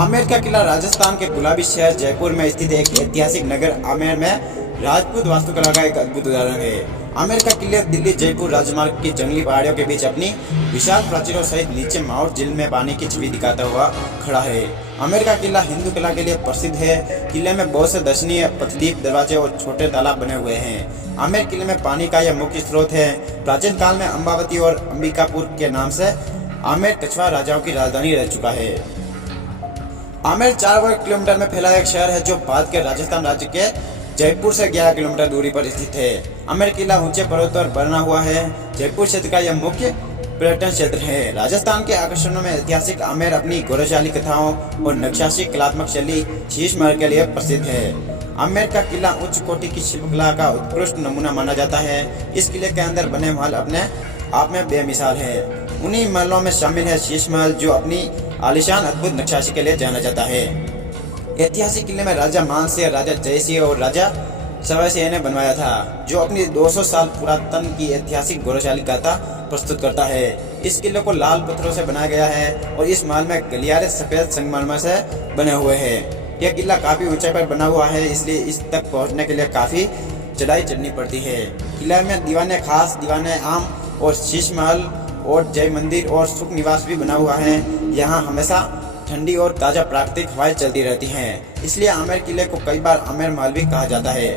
आमेर का किला राजस्थान के गुलाबी शहर जयपुर में स्थित एक ऐतिहासिक नगर आमेर में राजपूत वास्तुकला का एक अद्भुत उदाहरण है। आमेर का किला दिल्ली जयपुर राजमार्ग की जंगली पहाड़ियों के बीच अपनी विशाल प्राचीरों सहित नीचे माउंट झील में पानी की छवि दिखाता हुआ खड़ा है। आमेर का किला हिंदू कला के लिए प्रसिद्ध है। किले में बहुत से दर्शनीय पथदीप दरवाजे और छोटे तालाब बने हुए हैं। आमेर किले में पानी का यह मुख्य स्रोत है। प्राचीन काल में अम्बावती और अंबिकापुर के नाम से आमेर कछवाहा राजाओं की राजधानी रह चुका है। आमेर 4 वर्ग किलोमीटर में फैला एक शहर है जो भारत के राजस्थान राज्य के जयपुर से 11 किलोमीटर दूरी पर स्थित है। आमेर किला ऊंचे पर्वत पर बना हुआ है। जयपुर क्षेत्र का यह मुख्य पर्यटन क्षेत्र है। राजस्थान के आकर्षणों में ऐतिहासिक आमेर अपनी गौरवशाली कथाओं और नक्काशी कलात्मक शैली शीश महल के लिए प्रसिद्ध है। आमेर का किला उच्च कोटि की शिल्पकला का उत्कृष्ट नमूना माना जाता है। इस किले के अंदर बने महल अपने आप में बेमिसाल है। उन्हीं महलों में शामिल है शीश महल, जो अपनी आलीशान अद्भुत नक्काशी के लिए जाना जाता है। ऐतिहासिक किले में राजा मानसिंह, राजा जयसिंह और राजा सवाई ने बनवाया था, जो अपनी 200 साल पुरातन की ऐतिहासिक गौरवशाली गाथा प्रस्तुत करता है। इस किले को लाल पत्थरों से बनाया गया है और इस महल में गलियारे सफेद संगमरमर से बने हुए हैं। यह किला काफी ऊंचाई पर बना हुआ है, इसलिए इस तक पहुंचने के लिए काफी चढ़ाई चढ़नी पड़ती है। किले में दीवाने खास, दीवाने आम और शीश महल और जय मंदिर और सुख निवास भी बना हुआ है। यहाँ हमेशा ठंडी और ताजा प्राकृतिक हवाएं चलती रहती हैं, इसलिए आमेर किले को कई बार आमेर महल भी कहा जाता है।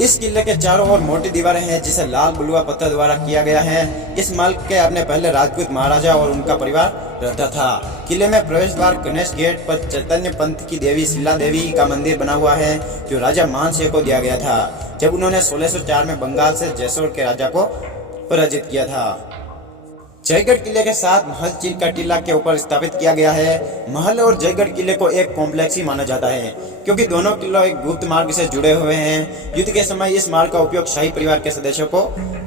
इस किले के चारों ओर मोटी दीवारें हैं, जिसे लाल बलुआ पत्थर द्वारा किया गया है। इस महल के अपने पहले राजपूत महाराजा और उनका परिवार रहता था। किले में प्रवेश द्वार गणेश गेट पर चैतन्य पंथ की देवी शिला देवी का मंदिर बना हुआ है, जो राजा मानसिंह को दिया गया था जब उन्होंने 1604 में बंगाल से जयसोर के राजा को पराजित किया था। जयगढ़ किले के साथ महल चील का टीला के ऊपर स्थापित किया गया है। महल और जयगढ़ किले को एक कॉम्प्लेक्स ही माना जाता है, क्योंकि दोनों किले एक गुप्त मार्ग से जुड़े हुए हैं। युद्ध के समय इस मार्ग का उपयोग शाही परिवार के सदस्यों को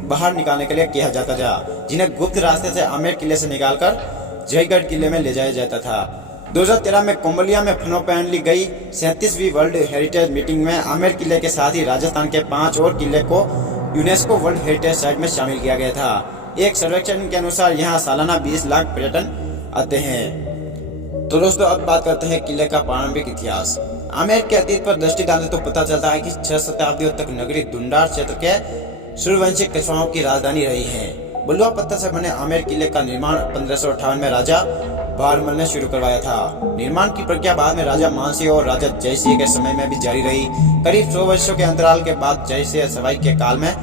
बाहर निकालने के लिए किया जाता था, जिन्हें गुप्त रास्ते से आमेर किले से निकालकर जयगढ़ किले में ले जाया जाता था। 2013 में कोम्बोलिया में फनो पहन ली गई 37वीं वर्ल्ड हेरिटेज मीटिंग में आमेर किले के साथ ही राजस्थान के 5 और किले को यूनेस्को वर्ल्ड हेरिटेज साइट में शामिल किया गया था। एक सर्वेक्षण के अनुसार यहाँ सालाना 20 लाख पर्यटन आते हैं। तो दोस्तों, अब बात करते हैं किले का प्रारंभिक इतिहास। आमेर के अतीत पर दृष्टि डालें तो पता चलता है कि 6 शताब्दियों तक नगरी दुंडार क्षेत्र के सूर्यवंशी कछवाहों की राजधानी रही है। बलुआ पत्थर से बने आमेर किले का निर्माण 1558 में राजा बारमल ने शुरू करवाया था। निर्माण की प्रक्रिया बाद में राजा मानसिंह और राजा जयसिंह के समय में भी जारी रही। करीब 100 वर्षों के अंतराल के बाद जयसिंह सवाई के काल में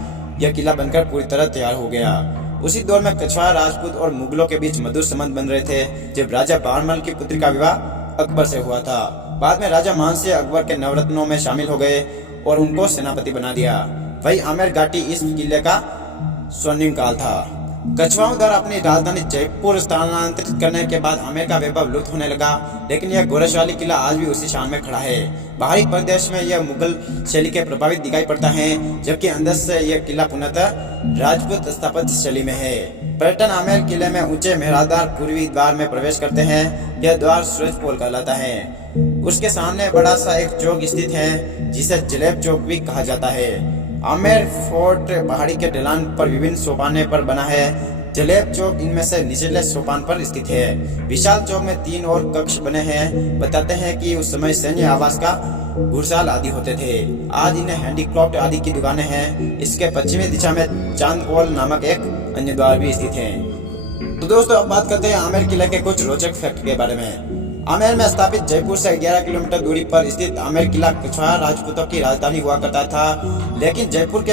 यह किला बनकर पूरी तरह तैयार हो गया। उसी दौर में कछवाहा राजपूत और मुगलों के बीच मधुर संबंध बन रहे थे, जब राजा बारमल की पुत्री का विवाह अकबर से हुआ था। बाद में राजा मानसिंह अकबर के नवरत्नों में शामिल हो गए और उनको सेनापति बना दिया। वही आमेर घाटी इस किले का स्वर्णिम काल था। कछवाहों द्वारा अपनी राजधानी जयपुर स्थानांतरित करने के बाद आमेर का वैभव लुप्त होने लगा, लेकिन यह गौरवशाली किला आज भी उसी शान में खड़ा है। बाहरी प्रदेश में यह मुगल शैली के प्रभावित दिखाई पड़ता है, जबकि अंदर से यह किला पूर्णतः राजपूत स्थापत्य शैली में है। पर्यटन आमेर किले में ऊंचे मेहरादार पूर्वी द्वार में प्रवेश करते हैं। यह द्वार सूरज पोल कहलाता है। उसके सामने बड़ा सा एक चौक स्थित है, जिसे जलेब चौक भी कहा जाता है। आमेर फोर्ट पहाड़ी के ढलान पर विभिन्न सोपाने पर बना है। जलेब चौक इनमें से निचले सोपान पर स्थित है। विशाल चौक में 3 और कक्ष बने हैं। बताते हैं कि उस समय सैन्य आवास का घुड़साल आदि होते थे। आज इन्हें हैंडीक्राफ्ट आदि की दुकानें हैं। इसके पश्चिमी दिशा में चांदपोल नामक एक अन्य द्वार भी स्थित है। तो दोस्तों, अब बात करते हैं आमेर किले के कुछ रोचक फैक्ट के बारे में। आमेर में स्थापित जयपुर से 11 किलोमीटर दूरी पर स्थित आमेर किला कछवाहा राजपूतों की राजधानी हुआ करता था, लेकिन जयपुर के